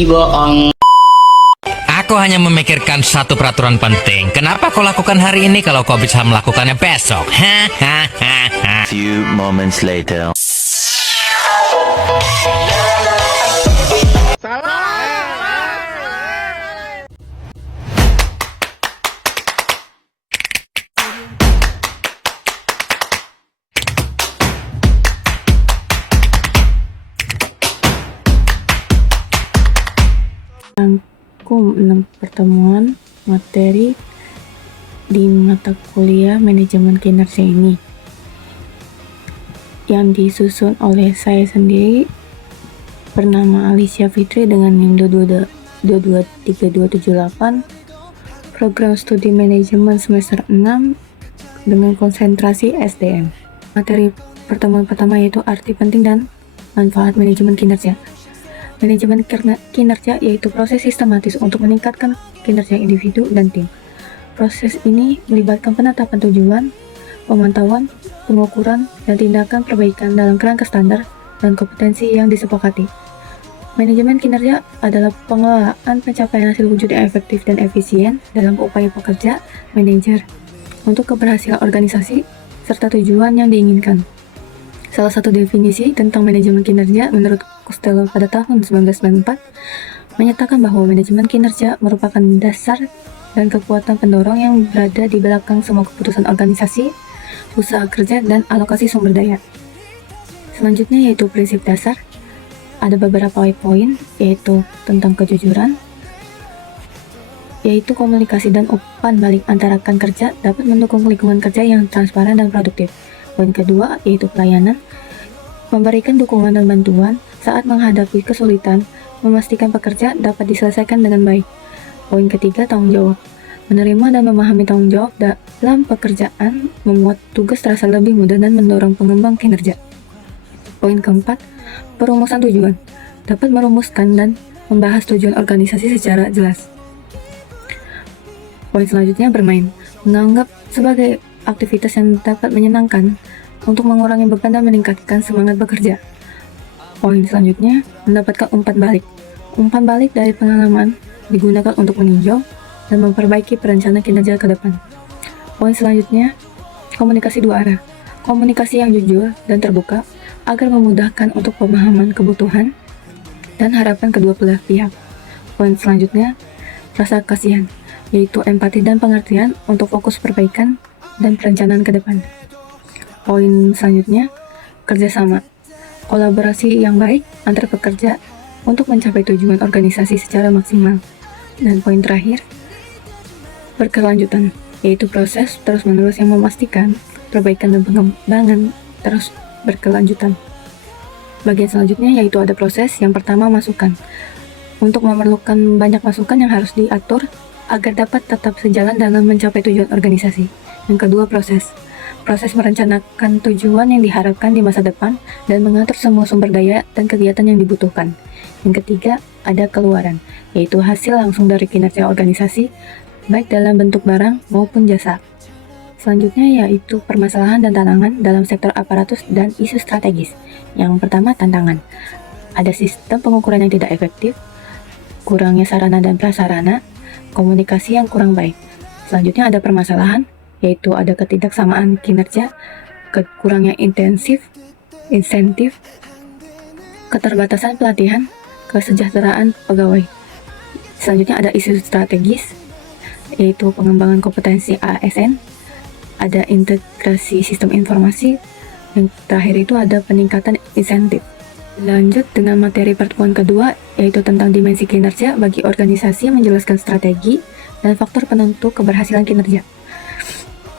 bohong. Aku hanya memikirkan satu peraturan penting. Kenapa kau lakukan hari ini kalau kau bisa melakukannya besok? Few moments later. Rangkum 6 pertemuan materi di mata kuliah manajemen kinerja ini yang disusun oleh saya sendiri bernama Alicia Fitri dengan NIM 223278, program studi manajemen semester 6 dengan konsentrasi SDM. Materi pertemuan pertama yaitu arti penting dan manfaat manajemen kinerja. Manajemen kinerja yaitu proses sistematis untuk meningkatkan kinerja individu dan tim. Proses ini melibatkan penetapan tujuan, pemantauan, pengukuran, dan tindakan perbaikan dalam kerangka standar dan kompetensi yang disepakati. Manajemen kinerja adalah pengelolaan pencapaian hasil wujud yang efektif dan efisien dalam upaya pekerja, manajer, untuk keberhasilan organisasi serta tujuan yang diinginkan. Salah satu definisi tentang manajemen kinerja menurut Costello pada tahun 1994 menyatakan bahwa manajemen kinerja merupakan dasar dan kekuatan pendorong yang berada di belakang semua keputusan organisasi, usaha kerja, dan alokasi sumber daya. Selanjutnya yaitu prinsip dasar. Ada beberapa poin yaitu tentang kejujuran, yaitu komunikasi dan umpan balik antara rekan kerja dapat mendukung lingkungan kerja yang transparan dan produktif. Poin kedua yaitu pelayanan, memberikan dukungan dan bantuan saat menghadapi kesulitan, memastikan pekerja dapat diselesaikan dengan baik. Poin ketiga, tanggung jawab, menerima dan memahami tanggung jawab dalam pekerjaan membuat tugas terasa lebih mudah dan mendorong pengembang kinerja. Poin keempat, perumusan tujuan, dapat merumuskan dan membahas tujuan organisasi secara jelas. Poin selanjutnya, bermain, menganggap sebagai aktivitas yang dapat menyenangkan untuk mengurangi beban dan meningkatkan semangat bekerja. Poin selanjutnya, mendapatkan umpan balik. Umpan balik dari pengalaman digunakan untuk meninjau dan memperbaiki perencanaan kinerja ke depan. Poin selanjutnya, komunikasi dua arah. Komunikasi yang jujur dan terbuka agar memudahkan untuk pemahaman kebutuhan dan harapan kedua belah pihak. Poin selanjutnya, rasa kasihan, yaitu empati dan pengertian untuk fokus perbaikan dan perencanaan ke depan. Poin selanjutnya, kerjasama, kolaborasi yang baik antar pekerja untuk mencapai tujuan organisasi secara maksimal. Dan poin terakhir, berkelanjutan, yaitu proses terus-menerus yang memastikan perbaikan dan pengembangan terus berkelanjutan. Bagian selanjutnya yaitu ada proses. Yang pertama, masukan. Untuk memerlukan banyak masukan yang harus diatur agar dapat tetap sejalan dalam mencapai tujuan organisasi. Yang kedua, proses. Proses merencanakan tujuan yang diharapkan di masa depan dan mengatur semua sumber daya dan kegiatan yang dibutuhkan. Yang ketiga, ada keluaran, yaitu hasil langsung dari kinerja organisasi, baik dalam bentuk barang maupun jasa. Selanjutnya yaitu permasalahan dan tantangan dalam sektor aparatus dan isu strategis. Yang pertama, tantangan. Ada sistem pengukuran yang tidak efektif, kurangnya sarana dan prasarana, komunikasi yang kurang baik. Selanjutnya ada permasalahan, yaitu ada ketidaksamaan kinerja, kurangnya insentif, keterbatasan pelatihan, kesejahteraan pegawai. Selanjutnya ada isu strategis, yaitu pengembangan kompetensi ASN, ada integrasi sistem informasi, yang terakhir itu ada peningkatan insentif. Lanjut dengan materi pertemuan kedua, yaitu tentang dimensi kinerja bagi organisasi yang menjelaskan strategi dan faktor penentu keberhasilan kinerja.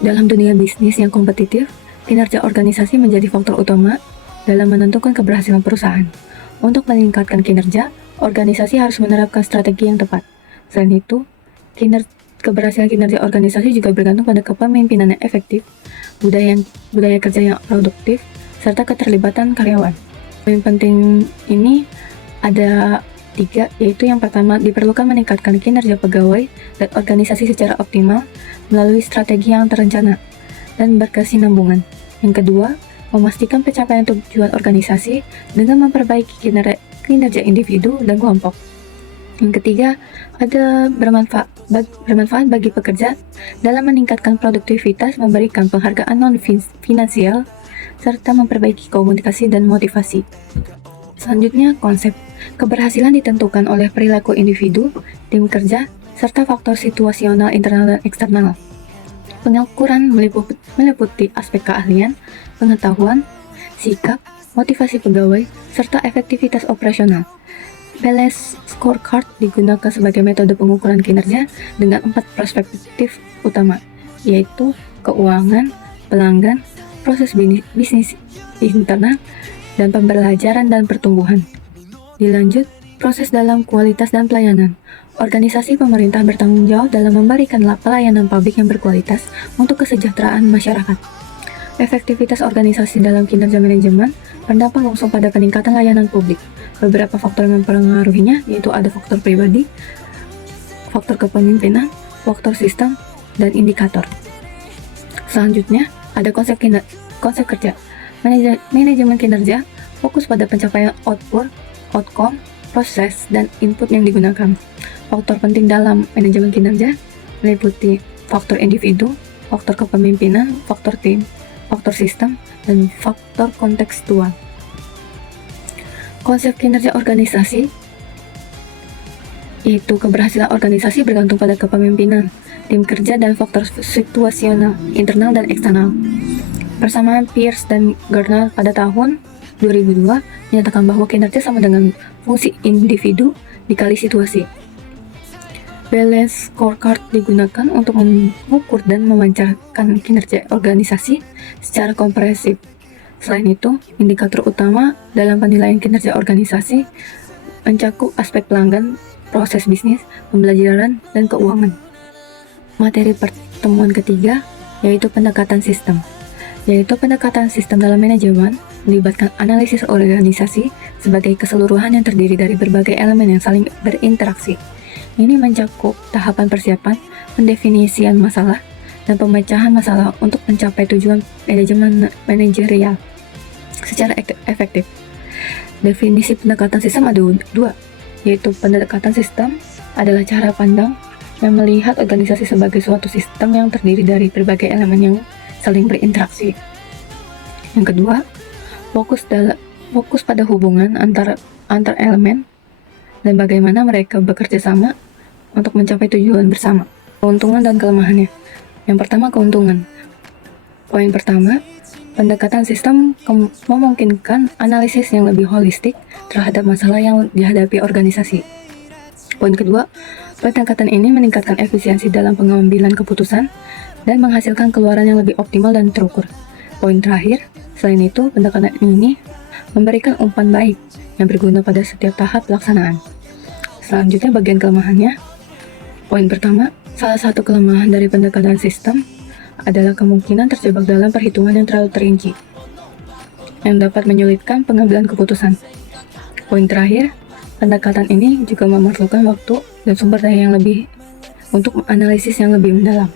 Dalam dunia bisnis yang kompetitif, kinerja organisasi menjadi faktor utama dalam menentukan keberhasilan perusahaan. Untuk meningkatkan kinerja, organisasi harus menerapkan strategi yang tepat. Selain itu, keberhasilan kinerja organisasi juga bergantung pada kepemimpinan yang efektif, budaya kerja yang produktif, serta keterlibatan karyawan. Poin penting ini ada 3, yaitu yang pertama, diperlukan meningkatkan kinerja pegawai dan organisasi secara optimal melalui strategi yang terencana dan berkesinambungan. Yang kedua, memastikan pencapaian tujuan organisasi dengan memperbaiki kinerja individu dan kelompok. Yang ketiga, ada bermanfaat bagi pekerja dalam meningkatkan produktivitas, memberikan penghargaan non-finansial, serta memperbaiki komunikasi dan motivasi. Selanjutnya, konsep keberhasilan ditentukan oleh perilaku individu, tim kerja, serta faktor situasional internal dan eksternal. Pengukuran meliputi aspek keahlian, pengetahuan, sikap, motivasi pegawai, serta efektivitas operasional. Balanced Scorecard digunakan sebagai metode pengukuran kinerja dengan 4 perspektif utama, yaitu keuangan, pelanggan, proses bisnis internal, dan pembelajaran dan pertumbuhan. Dilanjut, proses dalam kualitas dan pelayanan. Organisasi pemerintah bertanggung jawab dalam memberikan pelayanan publik yang berkualitas untuk kesejahteraan masyarakat. Efektivitas organisasi dalam kinerja manajemen berdampak langsung pada peningkatan layanan publik. Beberapa faktor yang mempengaruhinya yaitu ada faktor pribadi, faktor kepemimpinan, faktor sistem, dan indikator. Selanjutnya, ada konsep kerja. Manajemen kinerja fokus pada pencapaian outcome, proses, dan input yang digunakan. Faktor penting dalam manajemen kinerja meliputi faktor individu, faktor kepemimpinan, faktor tim, faktor sistem, dan faktor kontekstual. Konsep kinerja organisasi itu keberhasilan organisasi bergantung pada kepemimpinan, tim kerja, dan faktor situasional, internal dan eksternal. Persamaan Pierce dan Gardner pada tahun 2002 menyatakan bahwa kinerja sama dengan fungsi individu dikali situasi. Balanced Scorecard digunakan untuk mengukur dan mewajarkan kinerja organisasi secara komprehensif. Selain itu, indikator utama dalam penilaian kinerja organisasi mencakup aspek pelanggan, proses bisnis, pembelajaran, dan keuangan. Materi pertemuan ketiga yaitu pendekatan sistem. Pendekatan sistem dalam manajemen melibatkan analisis organisasi sebagai keseluruhan yang terdiri dari berbagai elemen yang saling berinteraksi. Ini mencakup tahapan persiapan, pendefinisian masalah, dan pemecahan masalah untuk mencapai tujuan manajemen manajerial secara efektif. Definisi pendekatan sistem ada dua, yaitu pendekatan sistem adalah cara pandang yang melihat organisasi sebagai suatu sistem yang terdiri dari berbagai elemen yang saling berinteraksi. Yang kedua, fokus pada hubungan antar elemen dan bagaimana mereka bekerja sama untuk mencapai tujuan bersama. Keuntungan dan kelemahannya. Yang pertama, keuntungan. Poin pertama, pendekatan sistem memungkinkan analisis yang lebih holistik terhadap masalah yang dihadapi organisasi. Poin kedua, pendekatan ini meningkatkan efisiensi dalam pengambilan keputusan dan menghasilkan keluaran yang lebih optimal dan terukur. Poin terakhir, selain itu, pendekatan ini memberikan umpan baik yang berguna pada setiap tahap pelaksanaan. Selanjutnya, bagian kelemahannya. Poin pertama, salah satu kelemahan dari pendekatan sistem adalah kemungkinan terjebak dalam perhitungan yang terlalu terinci, yang dapat menyulitkan pengambilan keputusan. Poin terakhir, pendekatan ini juga memerlukan waktu dan sumber daya yang lebih untuk analisis yang lebih mendalam.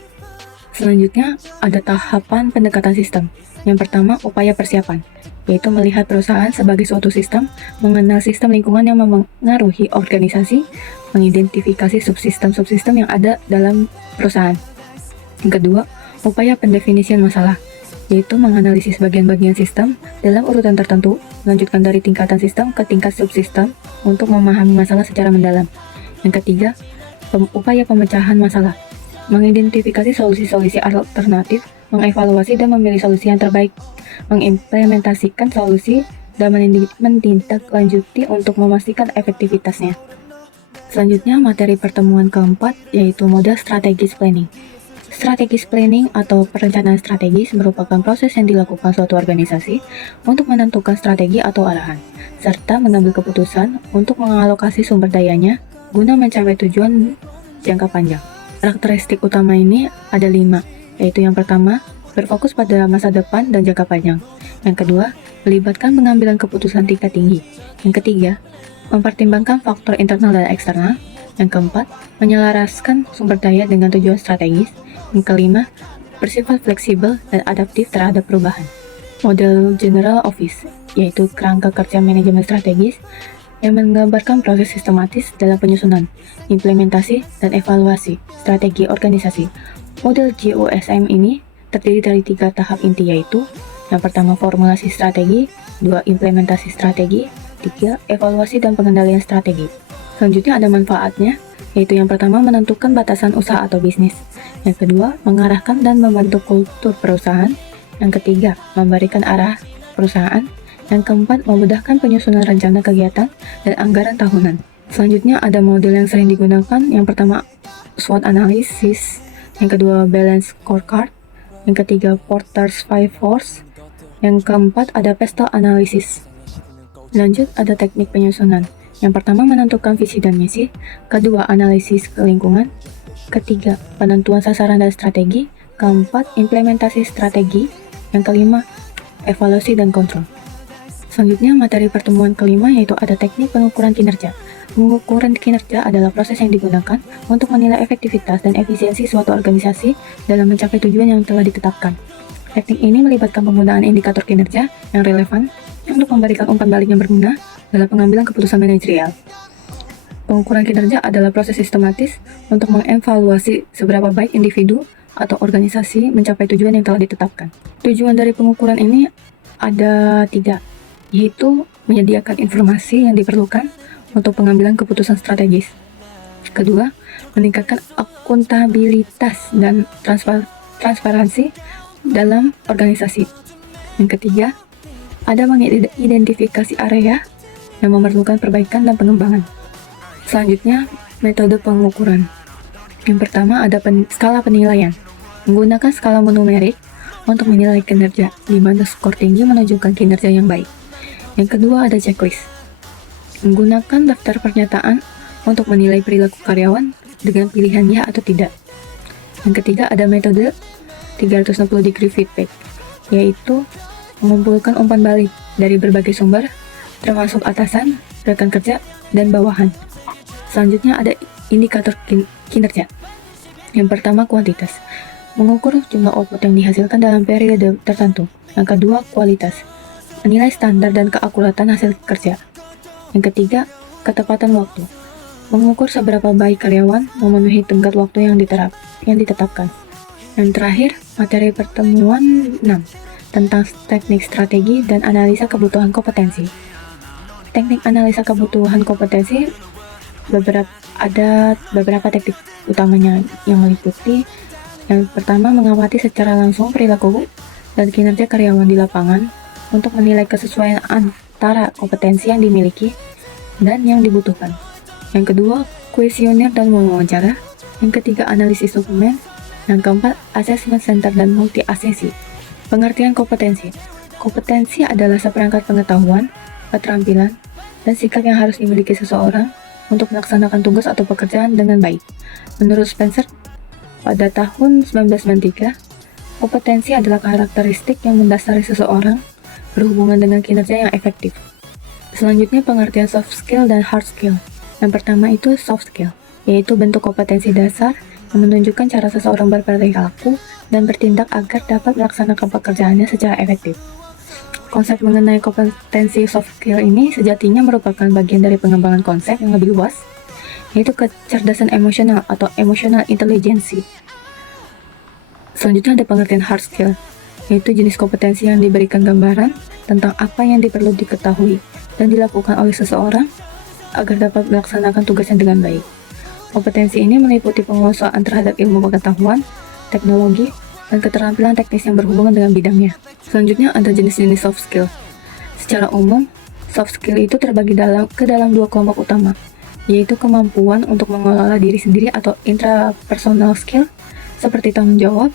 Selanjutnya, ada tahapan pendekatan sistem. Yang pertama, upaya persiapan, yaitu melihat perusahaan sebagai suatu sistem, mengenal sistem lingkungan yang memengaruhi organisasi, mengidentifikasi subsistem-subsistem yang ada dalam perusahaan. Yang kedua, upaya pendefinisian masalah, yaitu menganalisis bagian-bagian sistem dalam urutan tertentu, melanjutkan dari tingkatan sistem ke tingkat subsistem untuk memahami masalah secara mendalam. Yang ketiga, upaya pemecahan masalah, mengidentifikasi solusi-solusi alternatif, mengevaluasi dan memilih solusi yang terbaik, mengimplementasikan solusi, dan menindaklanjuti untuk memastikan efektivitasnya. Selanjutnya, materi pertemuan keempat yaitu model strategis planning. Strategis planning atau perencanaan strategis merupakan proses yang dilakukan suatu organisasi untuk menentukan strategi atau arahan, serta mengambil keputusan untuk mengalokasi sumber dayanya guna mencapai tujuan jangka panjang. Karakteristik utama ini ada 5, yaitu yang pertama, berfokus pada masa depan dan jangka panjang. Yang kedua, melibatkan pengambilan keputusan tingkat tinggi. Yang ketiga, mempertimbangkan faktor internal dan eksternal. Yang keempat, menyelaraskan sumber daya dengan tujuan strategis. Yang kelima, bersifat fleksibel dan adaptif terhadap perubahan. Model General Office, yaitu kerangka kerja manajemen strategis yang menggambarkan proses sistematis dalam penyusunan, implementasi, dan evaluasi strategi organisasi. Model GOSM ini terdiri dari 3 tahap inti, yaitu yang pertama formulasi strategi, 2 implementasi strategi, 3 evaluasi dan pengendalian strategi. Selanjutnya ada manfaatnya, yaitu yang pertama menentukan batasan usaha atau bisnis, yang kedua mengarahkan dan membentuk kultur perusahaan, yang ketiga memberikan arah perusahaan, yang keempat memudahkan penyusunan rencana kegiatan dan anggaran tahunan. Selanjutnya ada model yang sering digunakan, yang pertama SWOT analysis, yang kedua balance scorecard, yang ketiga Porter's 5 Force, yang keempat ada pestle analysis. Lanjut ada teknik penyusunan. Yang pertama menentukan visi dan misi, kedua analisis lingkungan, ketiga penentuan sasaran dan strategi, keempat implementasi strategi, yang kelima evaluasi dan kontrol. Selanjutnya materi pertemuan kelima yaitu ada teknik pengukuran kinerja. Pengukuran kinerja adalah proses yang digunakan untuk menilai efektivitas dan efisiensi suatu organisasi dalam mencapai tujuan yang telah ditetapkan. Teknik ini melibatkan penggunaan indikator kinerja yang relevan untuk memberikan umpan balik yang berguna dalam pengambilan keputusan manajerial. Pengukuran kinerja adalah proses sistematis untuk mengevaluasi seberapa baik individu atau organisasi mencapai tujuan yang telah ditetapkan. Tujuan dari pengukuran ini ada 3, yaitu menyediakan informasi yang diperlukan untuk pengambilan keputusan strategis. Kedua, meningkatkan akuntabilitas dan transparansi dalam organisasi. Yang ketiga, ada mengidentifikasi area yang memerlukan perbaikan dan pengembangan. Selanjutnya, metode pengukuran. Yang pertama ada skala penilaian. Menggunakan skala monomerik untuk menilai kinerja, di mana skor tinggi menunjukkan kinerja yang baik. Yang kedua ada checklist. Menggunakan daftar pernyataan untuk menilai perilaku karyawan dengan pilihan ya atau tidak. Yang ketiga ada metode 360 degree feedback, yaitu mengumpulkan umpan balik dari berbagai sumber, termasuk atasan, rekan kerja, dan bawahan. Selanjutnya ada indikator kinerja. Yang pertama kuantitas, mengukur jumlah output yang dihasilkan dalam periode tertentu. Yang kedua kualitas, menilai standar dan keakuratan hasil kerja. Yang ketiga ketepatan waktu, mengukur seberapa baik karyawan memenuhi tenggat waktu yang ditetapkan. Yang terakhir, materi pertemuan 6 tentang teknik strategi dan analisa kebutuhan kompetensi. Teknik analisa kebutuhan kompetensi ada beberapa teknik utamanya yang meliputi yang pertama mengamati secara langsung perilaku dan kinerja karyawan di lapangan untuk menilai kesesuaian antara kompetensi yang dimiliki dan yang dibutuhkan. Yang kedua, kuesioner dan wawancara. Yang ketiga, analisis dokumen. Yang keempat, assessment center dan multi-asesi. Pengertian kompetensi. Kompetensi adalah seperangkat pengetahuan, keterampilan, dan sikap yang harus dimiliki seseorang untuk melaksanakan tugas atau pekerjaan dengan baik. Menurut Spencer, pada tahun 1993, kompetensi adalah karakteristik yang mendasari seseorang berhubungan dengan kinerja yang efektif. Selanjutnya, pengertian soft skill dan hard skill. Yang pertama itu soft skill, yaitu bentuk kompetensi dasar yang menunjukkan cara seseorang berperilaku dan bertindak agar dapat melaksanakan pekerjaannya secara efektif. Konsep mengenai kompetensi soft skill ini sejatinya merupakan bagian dari pengembangan konsep yang lebih luas, yaitu kecerdasan emosional atau emotional intelligence. Selanjutnya ada pengertian hard skill, yaitu jenis kompetensi yang diberikan gambaran tentang apa yang perlu diketahui dan dilakukan oleh seseorang agar dapat melaksanakan tugasnya dengan baik. Kompetensi ini meliputi penguasaan terhadap ilmu pengetahuan, teknologi, dan keterampilan teknis yang berhubungan dengan bidangnya. Selanjutnya ada jenis-jenis soft skill. Secara umum, soft skill itu terbagi ke dalam 2 kelompok utama, yaitu kemampuan untuk mengelola diri sendiri atau intrapersonal skill, seperti tanggung jawab,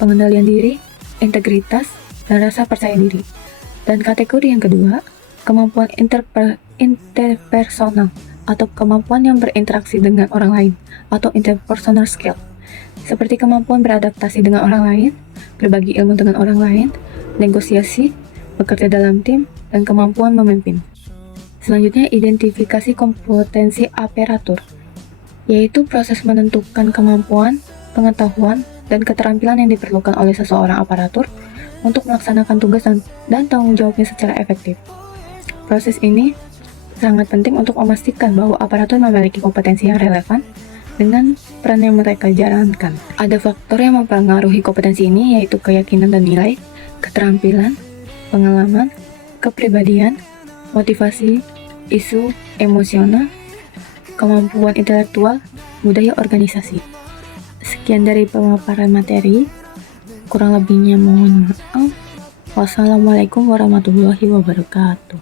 pengendalian diri, integritas, dan rasa percaya diri. Dan kategori yang kedua, kemampuan interpersonal, atau kemampuan yang berinteraksi dengan orang lain, atau interpersonal skill, seperti kemampuan beradaptasi dengan orang lain, berbagi ilmu dengan orang lain, negosiasi, bekerja dalam tim, dan kemampuan memimpin. Selanjutnya, identifikasi kompetensi aparatur, yaitu proses menentukan kemampuan, pengetahuan, dan keterampilan yang diperlukan oleh seseorang aparatur untuk melaksanakan tugas dan tanggung jawabnya secara efektif. Proses ini sangat penting untuk memastikan bahwa aparatur memiliki kompetensi yang relevan dengan peran yang mereka jalankan. Ada faktor yang mempengaruhi kompetensi ini, yaitu keyakinan dan nilai, keterampilan, pengalaman, kepribadian, motivasi, isu emosional, kemampuan intelektual, budaya organisasi. Sekian dari pemaparan materi, kurang lebihnya mohon maaf. Wassalamualaikum warahmatullahi wabarakatuh.